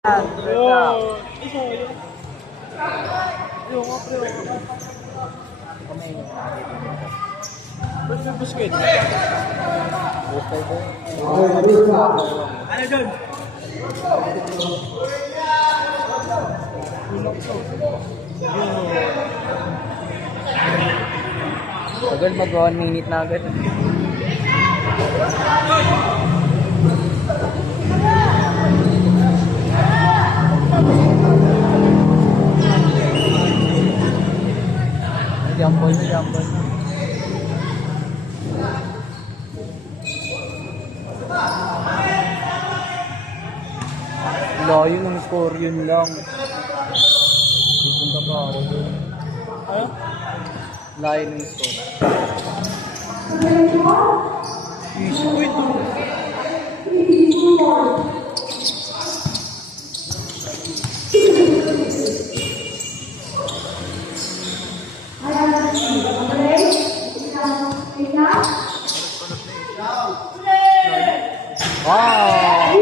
Yo, isa yun. Yung nga, pre. First yung biscuit. Ano dun? Agad mag 1 minute na agad. Jambol na jambol. Layo ng score yun lang. Pupunta pa ako dun. Ano? Layo ng score. Easy ko ito. Wow!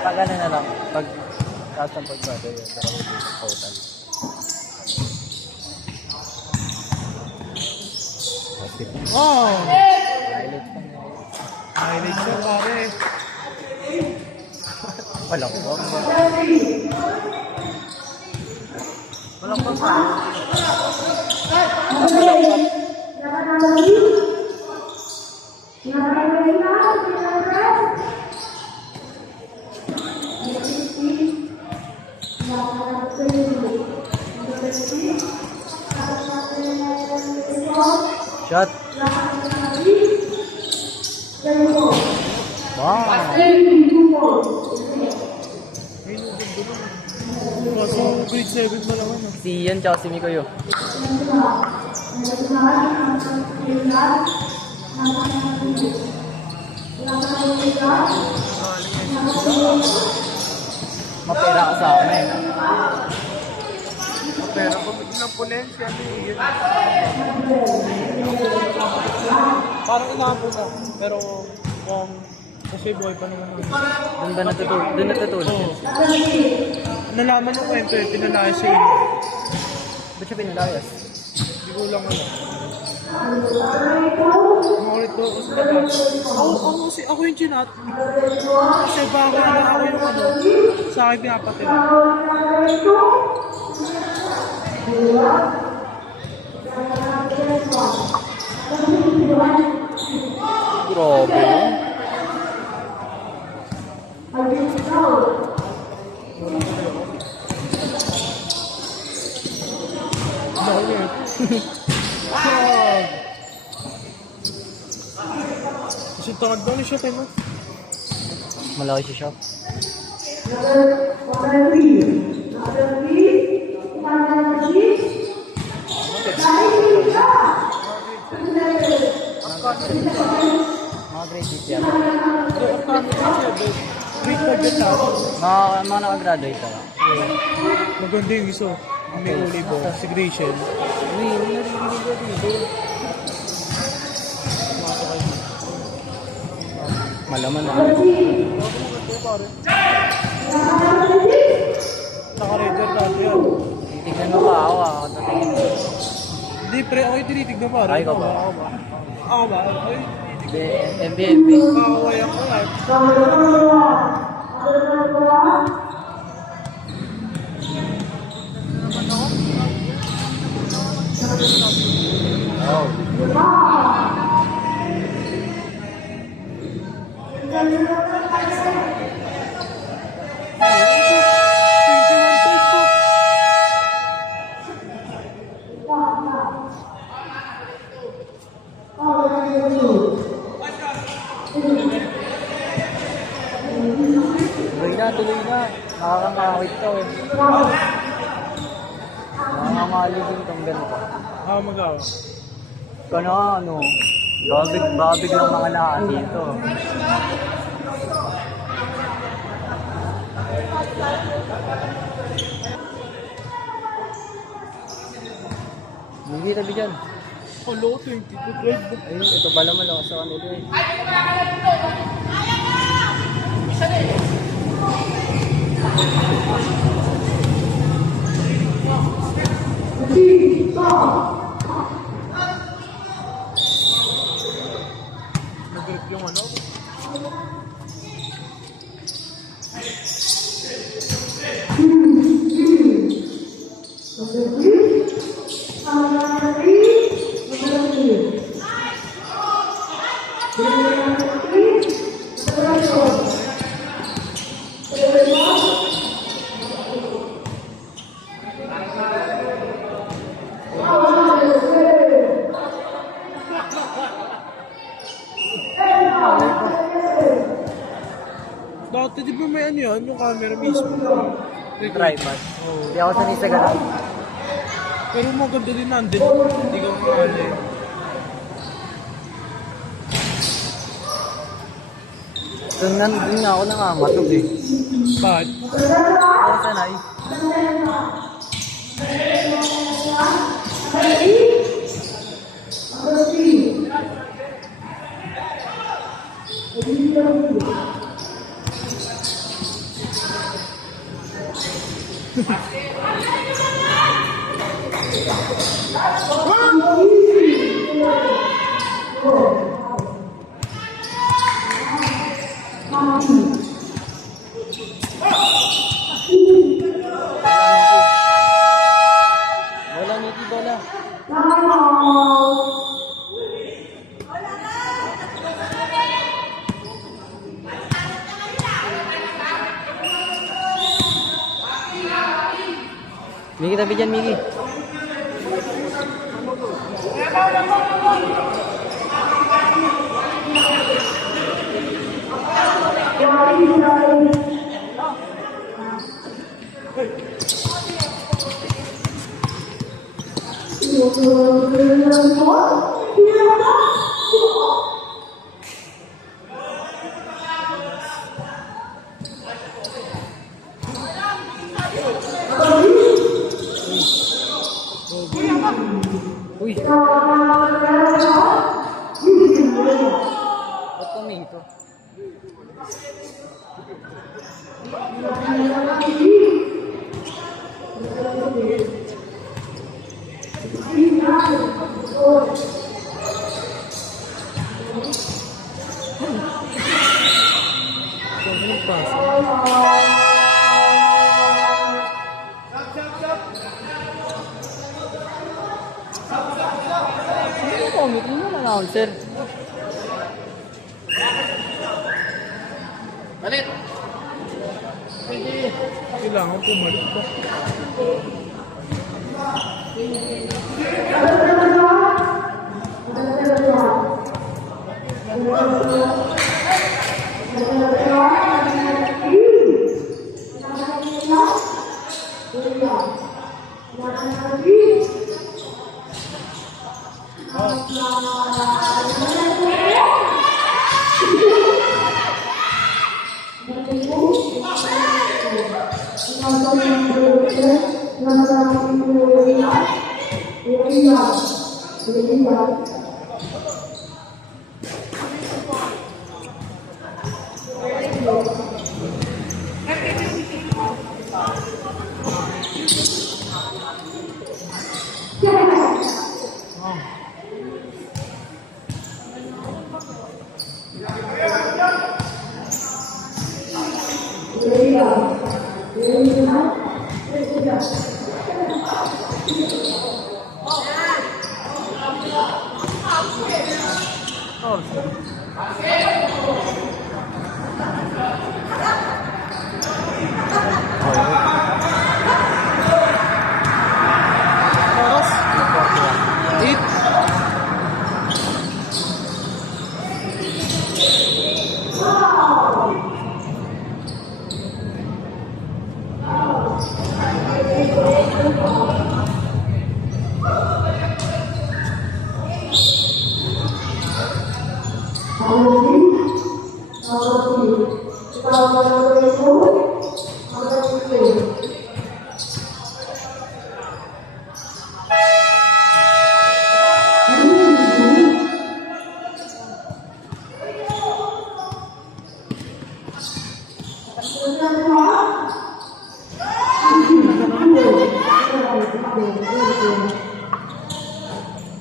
Pag ano na lang, pag sasampag ba, yun, pero hindi sa total. Wow! Highlight pa na yun. Highlights na pare. Walang ba? Walang ba pa? Shot. Wow. Kaso grade 7 pa lang ano. Si Ian tsaka si Mikoyo. Mapera ka sa akin eh. Pero kung ng ponensya niya, parang inaabot na. Pero kasi buhay pa naman ako. Doon ba natutulog? Doon natutulog. Oo. Nalaman ng kwento eh, pinalaya siya yun. Ba't siya pinalayas? Hindi ko lang alam. Makulit ko sa taga. Ako yung chinat. Kasi bago na ako yung ano, sa akin pinapatila. Grabe. Dahil eh. Kasi tawag daw ni siya tayo. Malaki si shop. Mga grade 8 yan. Mga nakagraduate ka lang. Maganda yung iso. May olive oil. Si Grecian. Uy, narinig ko dito. Malaman na. Naka-redder natin yan. Titignan mo ka ako ah. Hindi pre, ako yung tinitignan pa. Ay, ikaw ba? Ako ba? Ako ba? Ay, MB. kakaway ako yan. Oh. Tuloy na. Nakakangawit ka eh. Nakakamaligin kang ganito. Magawa. Ano, babig lang mga laan dito. Hindi tabi dyan. Hello, 22 drive. Ayun, ito pala malakas sa kanila eh. Nag-grip yung ano. Dati di ba may ano yan, yung camera mismo? Tripod. Hindi ako sanay sa ganun. Pero maganda din nandun. Hindi ka makakala eh. So, nandun nga ako nangangatog eh. Bakit? Ako sanay. Bola, Niki, bola. Miki, tabi dyan, Miki. Uy! Ba't kami ito? Comic mo na announcer. Balit! Pwede. Kailangan pumalit pa. Oras? 8.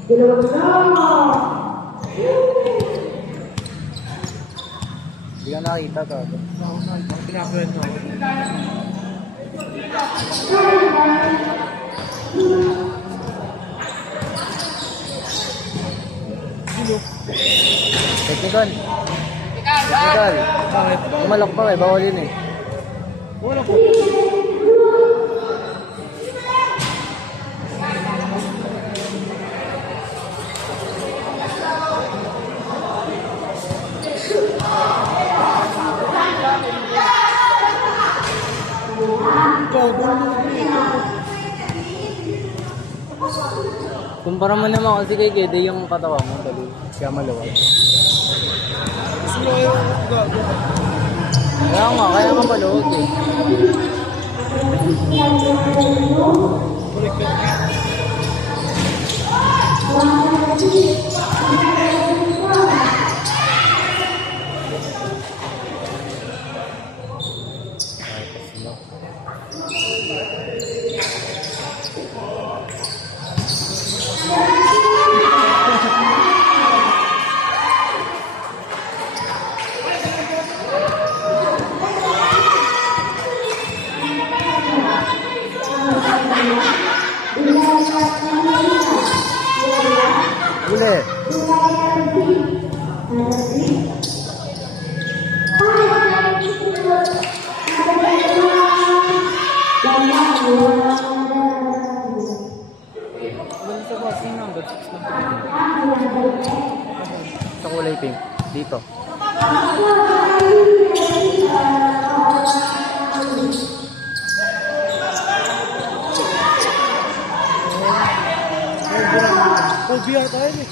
Hindi ka nakita to. Ako na, ang pinakwento ko. Sino? Technical. Technical. Bakit? Tumalak pa eh, bawal yun eh. Wala po. Ikaw, gulo dito. Kumpara mo naman kasi kay Gede yung katawan mo, dali. Siya maluwag. Gusto mo yung gago. Kaya nga maluwag eh. Balik ka. Huli. Sa boxing number 6 na. Sa kulay pink. Dito. Oh, biya tayo eh.